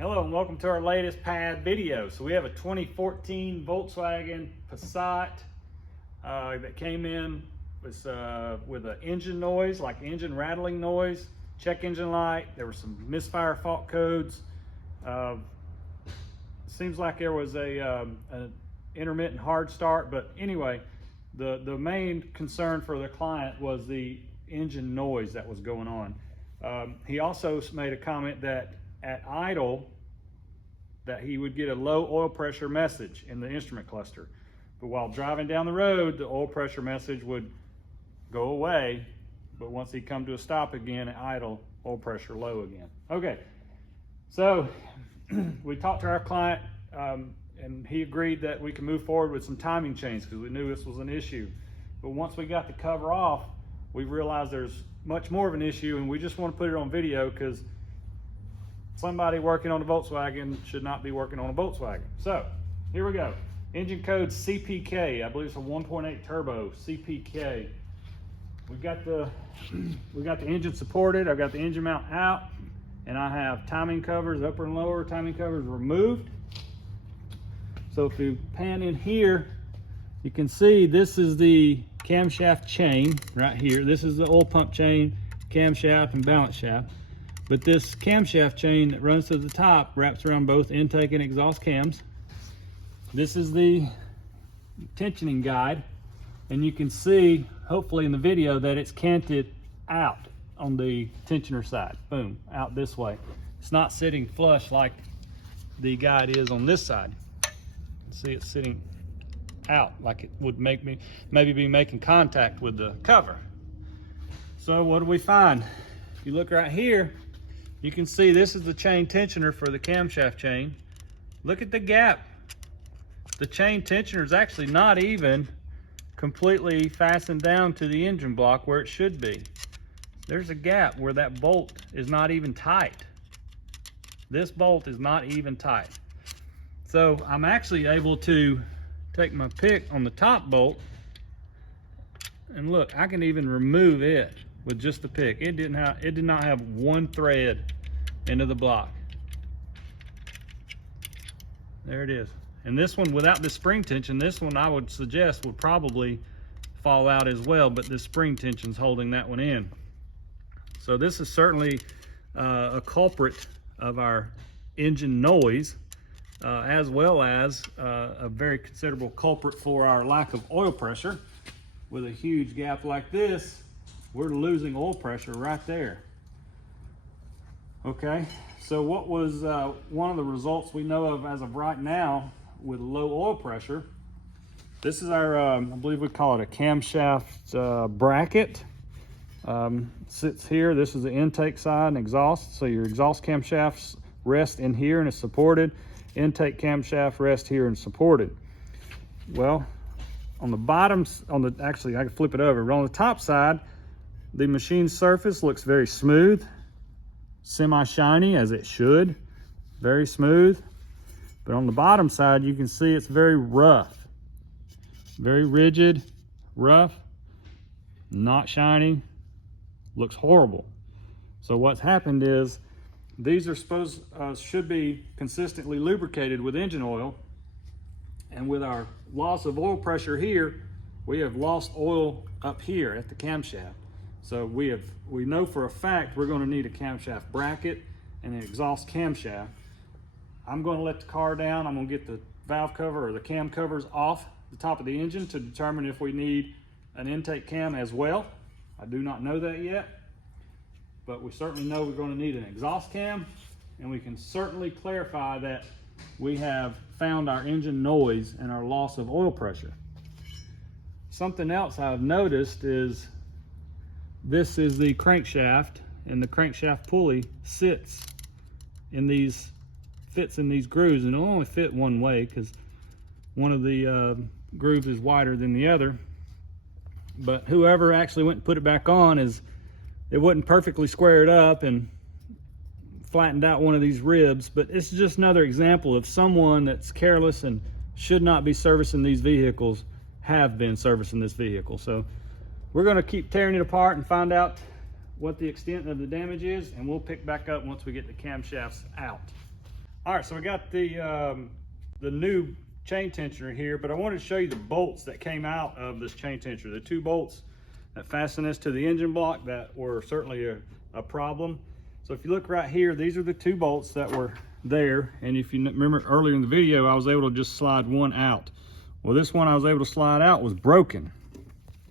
Hello and welcome to our latest pad video. So we have a 2014 Volkswagen Passat that came in with an engine noise, like engine rattling noise, check engine light. There were some misfire fault codes. Seems like there was an intermittent hard start, but anyway, the main concern for the client was the engine noise that was going on. He also made a comment that at idle that he would get a low oil pressure message in the instrument cluster, but while driving down the road the oil pressure message would go away, but once he come to a stop again at idle, oil pressure low again. Okay, so we talked to our client and he agreed that we can move forward with some timing chains because we knew this was an issue, but once we got the cover off we realized there's much more of an issue, and we just want to put it on video because somebody working on a Volkswagen should not be working on a Volkswagen. So here we go. Engine code CPK. I believe it's a 1.8 turbo CPK. We've got the engine supported. I've got the engine mount out, and I have timing covers, upper and lower timing covers removed. So if you pan in here, you can see this is the camshaft chain right here. This is the oil pump chain, camshaft and balance shaft. But this camshaft chain that runs to the top wraps around both intake and exhaust cams. This is the tensioning guide, and you can see, hopefully in the video, that it's canted out on the tensioner side. Boom, out this way. It's not sitting flush like the guide is on this side. See, it's sitting out like it would maybe be making contact with the cover. So what do we find? If you look right here, you can see this is the chain tensioner for the camshaft chain. Look at the gap. The chain tensioner is actually not even completely fastened down to the engine block where it should be. There's a gap where that bolt is not even tight. This bolt is not even tight. So I'm actually able to take my pick on the top bolt, and look, I can even remove it with just the pick. It did not have one thread into the block. There it is. And this one, without the spring tension, this one I would suggest would probably fall out as well, but the spring tension's holding that one in. So this is certainly a culprit of our engine noise, as well as a very considerable culprit for our lack of oil pressure. With a huge gap like this, we're losing oil pressure right there. Okay, so what was one of the results we know of as of right now with low oil pressure? This is our, I believe we call it a camshaft bracket. Sits here. This is the intake side and exhaust. So your exhaust camshafts rest in here and it's supported. Intake camshaft rest here and supported. Well, on the bottom, actually I can flip it over, but on the top side, the machine surface looks very smooth, semi-shiny as it should, very smooth. But on the bottom side, you can see it's very rough, very rigid, rough, not shiny, looks horrible. So what's happened is these are should be consistently lubricated with engine oil, and with our loss of oil pressure here, we have lost oil up here at the camshaft. So we know for a fact we're going to need a camshaft bracket and an exhaust camshaft. I'm going to let the car down. I'm going to get the valve cover or the cam covers off the top of the engine to determine if we need an intake cam as well. I do not know that yet, but we certainly know we're going to need an exhaust cam, and we can certainly clarify that we have found our engine noise and our loss of oil pressure. Something else I've noticed is this is the crankshaft, and the crankshaft pulley fits in these grooves, and it'll only fit one way because one of the grooves is wider than the other. But whoever actually went and put it back on, it wouldn't perfectly square it up and flattened out one of these ribs. But it's just another example of someone that's careless and should not be servicing these vehicles have been servicing this vehicle. So we're going to keep tearing it apart and find out what the extent of the damage is, and we'll pick back up once we get the camshafts out. All right, so we got the new chain tensioner here, but I wanted to show you the bolts that came out of this chain tensioner. The 2 bolts that fasten this to the engine block that were certainly a problem. So if you look right here, these are the 2 bolts that were there. And if you remember earlier in the video, I was able to just slide one out. Well, this one I was able to slide out was broken.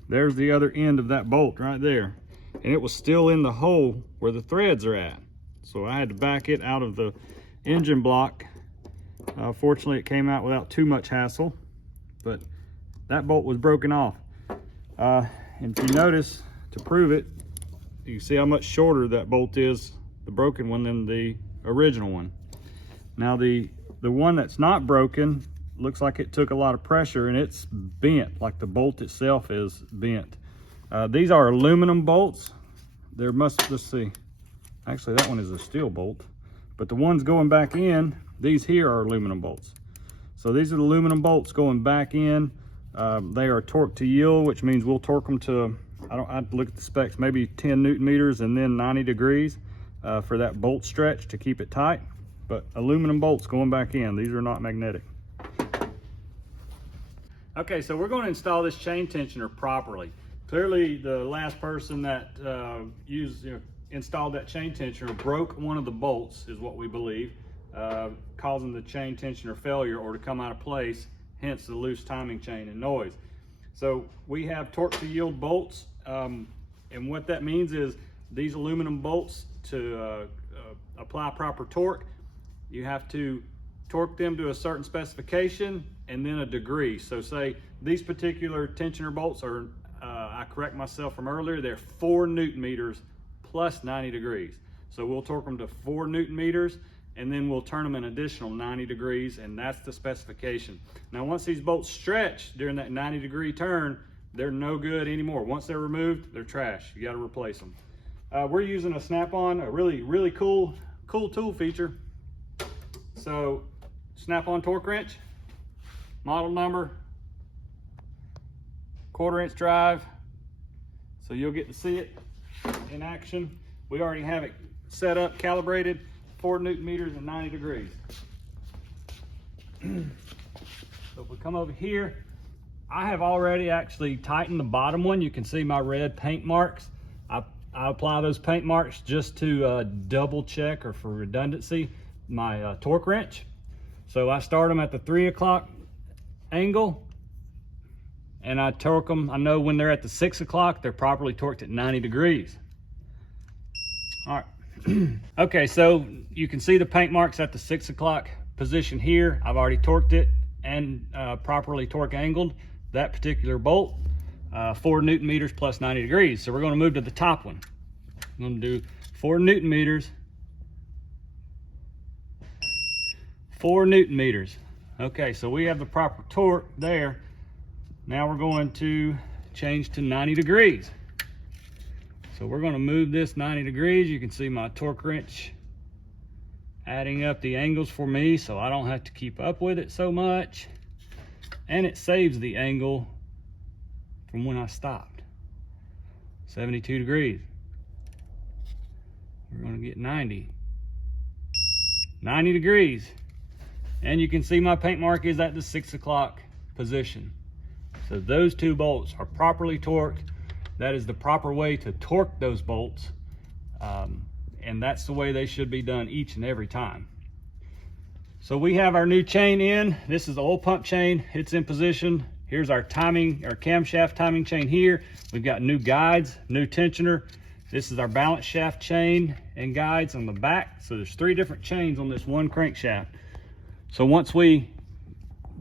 There's the other end of that bolt right there. And it was still in the hole where the threads are at. So I had to back it out of the engine block. Fortunately, it came out without too much hassle, but that bolt was broken off. And if you notice, to prove it, you can see how much shorter that bolt is, the broken one, than the original one. Now the one that's not broken looks like it took a lot of pressure and it's bent, like the bolt itself is bent. These are aluminum bolts. Let's see, actually that one is a steel bolt, but the ones going back in, these here are aluminum bolts. So these are the aluminum bolts going back in. They are torque to yield, which means we'll torque them to, I have to look at the specs, maybe 10 Newton meters and then 90 degrees for that bolt stretch to keep it tight. But aluminum bolts going back in, these are not magnetic. Okay, so we're going to install this chain tensioner properly. Clearly the last person that installed that chain tensioner broke one of the bolts, is what we believe, causing the chain tensioner failure or to come out of place, hence the loose timing chain and noise. So we have torque to yield bolts, and what that means is these aluminum bolts, to apply proper torque, you have to torque them to a certain specification and then a degree. So say these particular tensioner bolts are, I correct myself from earlier, they're 4 Newton meters plus 90 degrees. So we'll torque them to 4 Newton meters and then we'll turn them an additional 90 degrees, and that's the specification. Now once these bolts stretch during that 90 degree turn, they're no good anymore. Once they're removed, they're trash. You got to replace them. We're using a Snap-on, a really cool tool feature. So Snap-on torque wrench, model number, 1/4 inch drive. So you'll get to see it in action. We already have it set up, calibrated, 4 Newton meters and 90 degrees. So if we come over here, I have already actually tightened the bottom one. You can see my red paint marks. I apply those paint marks just to double check, or for redundancy, my torque wrench. So I start them at the 3 o'clock angle and I torque them. I know when they're at the 6 o'clock, they're properly torqued at 90 degrees. All right. Okay, so you can see the paint marks at the 6 o'clock position here. I've already torqued it and properly torque angled that particular bolt, 4 Newton meters plus 90 degrees. So we're going to move to the top one. I'm going to do 4 Newton meters, 4 Newton meters. Okay, so we have the proper torque there. Now we're going to change to 90 degrees. So we're going to move this 90 degrees. You can see my torque wrench adding up the angles for me, so I don't have to keep up with it so much. And it saves the angle from when I stopped. 72 degrees. We're going to get 90 degrees. And you can see my paint mark is at the 6 o'clock position. So those 2 bolts are properly torqued. That is the proper way to torque those bolts. And that's the way they should be done each and every time. So we have our new chain in. This is the oil pump chain. It's in position. Here's our camshaft timing chain here. We've got new guides, new tensioner. This is our balance shaft chain and guides on the back. So there's 3 different chains on this one crankshaft. So once we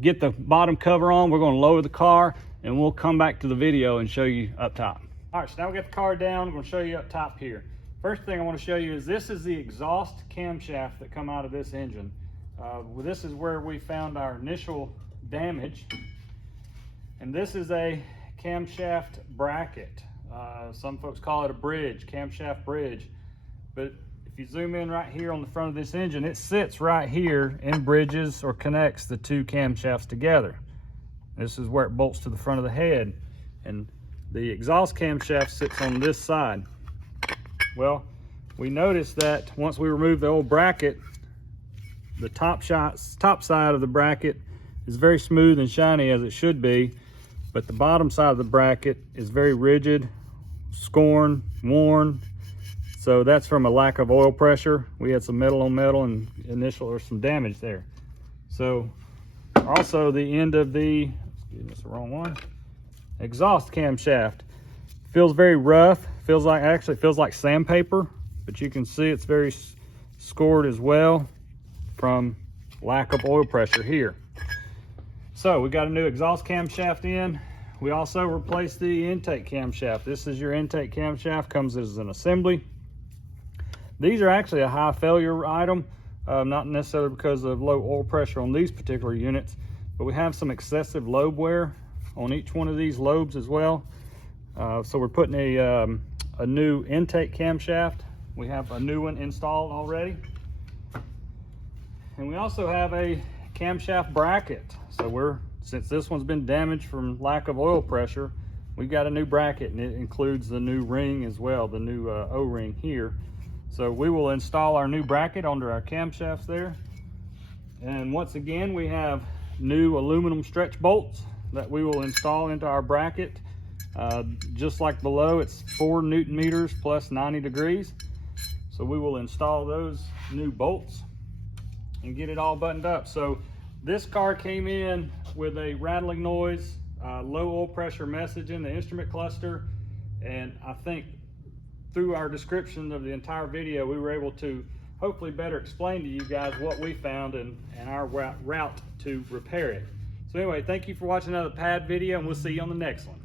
get the bottom cover on, we're going to lower the car and we'll come back to the video and show you up top. All right, so now we got the car down. I'm going to show you up top here. First thing I want to show you is this is the exhaust camshaft that come out of this engine. This is where we found our initial damage. And this is a camshaft bracket. Some folks call it a bridge, camshaft bridge. But if you zoom in right here on the front of this engine, it sits right here and bridges or connects the 2 camshafts together. This is where it bolts to the front of the head. And the exhaust camshaft sits on this side. Well, we noticed that once we removed the old bracket, the top side of the bracket is very smooth and shiny, as it should be, but the bottom side of the bracket is very rigid, scorned, worn. So that's from a lack of oil pressure. We had some metal on metal and or some damage there. So also the end of the, that's the wrong one, exhaust camshaft feels very rough. Actually feels like sandpaper, but you can see it's very scored as well from lack of oil pressure here. So we got a new exhaust camshaft in. We also replaced the intake camshaft. This is your intake camshaft, comes as an assembly. These are actually a high failure item, not necessarily because of low oil pressure on these particular units, but we have some excessive lobe wear on each one of these lobes as well. So we're putting a new intake camshaft. We have a new one installed already. And we also have a camshaft bracket. So since this one's been damaged from lack of oil pressure, we've got a new bracket, and it includes the new ring as well, the new O-ring here. So we will install our new bracket under our camshafts there. And once again, we have new aluminum stretch bolts that we will install into our bracket. Just like below, it's 4 Newton meters plus 90 degrees. So we will install those new bolts and get it all buttoned up. So this car came in with a rattling noise, low oil pressure message in the instrument cluster. And I think through our description of the entire video, we were able to hopefully better explain to you guys what we found and our route to repair it. So anyway, thank you for watching another pad video, and we'll see you on the next one.